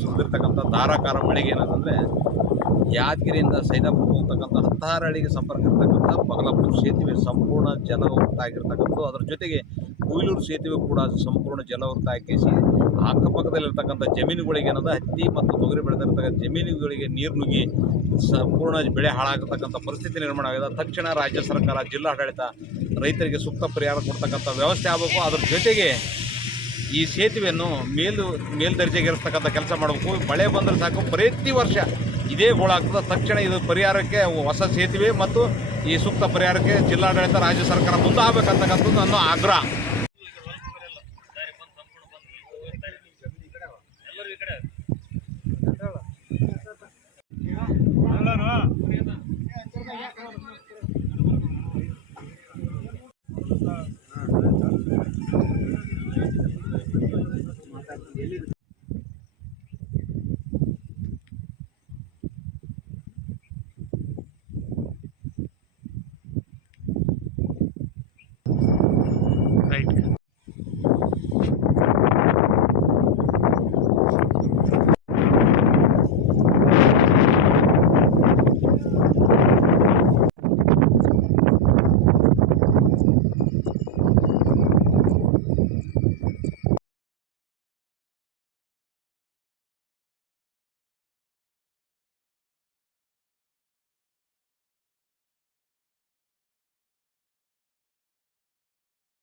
ಸುರಿದಿರ್ತಕ್ಕಂಥ ಧಾರಾಕಾರ ಮಳೆಗೆ ಏನಂತಂದರೆ ಯಾದಗಿರಿಯಿಂದ ಸೈದಾಪುರ ಹೋಗ್ತಕ್ಕಂಥ 16 ಹಳ್ಳಿಗೆ ಸಂಪರ್ಕ ಇರ್ತಕ್ಕಂಥ ಬಗಲಾಪುರ ಸೇತುವೆ ಸಂಪೂರ್ಣ ಜಲವೃತ ಆಗಿರ್ತಕ್ಕಂಥ ಅದರ ಜೊತೆಗೆ ಕೊಯ್ಲೂರು ಸೇತುವೆ ಕೂಡ ಸಂಪೂರ್ಣ ಜಲವೃತ ಹಾಕಿಸಿ ಅಕ್ಕಪಕ್ಕದಲ್ಲಿರ್ತಕ್ಕಂಥ ಜಮೀನುಗಳಿಗೆ ಏನದ ಹತ್ತಿ ಮತ್ತು ತೊಗರಿ ಬೆಳೆದಿರ್ತಕ್ಕಂಥ ಜಮೀನುಗಳಿಗೆ ನೀರು ನುಗ್ಗಿ ಸಂಪೂರ್ಣ ಬೆಳೆ ಹಾಳಾಗತಕ್ಕಂಥ ಪರಿಸ್ಥಿತಿ ನಿರ್ಮಾಣ ಆಗಿದೆ. ತಕ್ಷಣ ರಾಜ್ಯ ಸರ್ಕಾರ ಜಿಲ್ಲಾಡಳಿತ ರೈತರಿಗೆ ಸೂಕ್ತ ಪರಿಹಾರ ಕೊಡ್ತಕ್ಕಂಥ ವ್ಯವಸ್ಥೆ ಆಗಬೇಕು. ಅದರ ಜೊತೆಗೆ ಈ ಸೇತುವೆಯನ್ನು ಮೇಲ್ದರ್ಜೆಗೇರಿಸ್ತಕ್ಕಂಥ ಕೆಲಸ ಮಾಡಬೇಕು. ಮಳೆ ಬಂದರೆ ಸಾಕು, ಪ್ರತಿ ವರ್ಷ ಇದೇ ಗೋಳಾಗ್ತದೆ. ತಕ್ಷಣ ಇದು ಪರಿಹಾರಕ್ಕೆ ಹೊಸ ಸೇತುವೆ ಮತ್ತು ಈ ಸೂಕ್ತ ಪರಿಹಾರಕ್ಕೆ ಜಿಲ್ಲಾಡಳಿತ ರಾಜ್ಯ ಸರ್ಕಾರ ಮುಂದಾಗಬೇಕಂತಕ್ಕಂಥದ್ದು ನನ್ನ ಆಗ್ರಹ. ಎಲ್ಲರೂ ಈ ಕಡೆ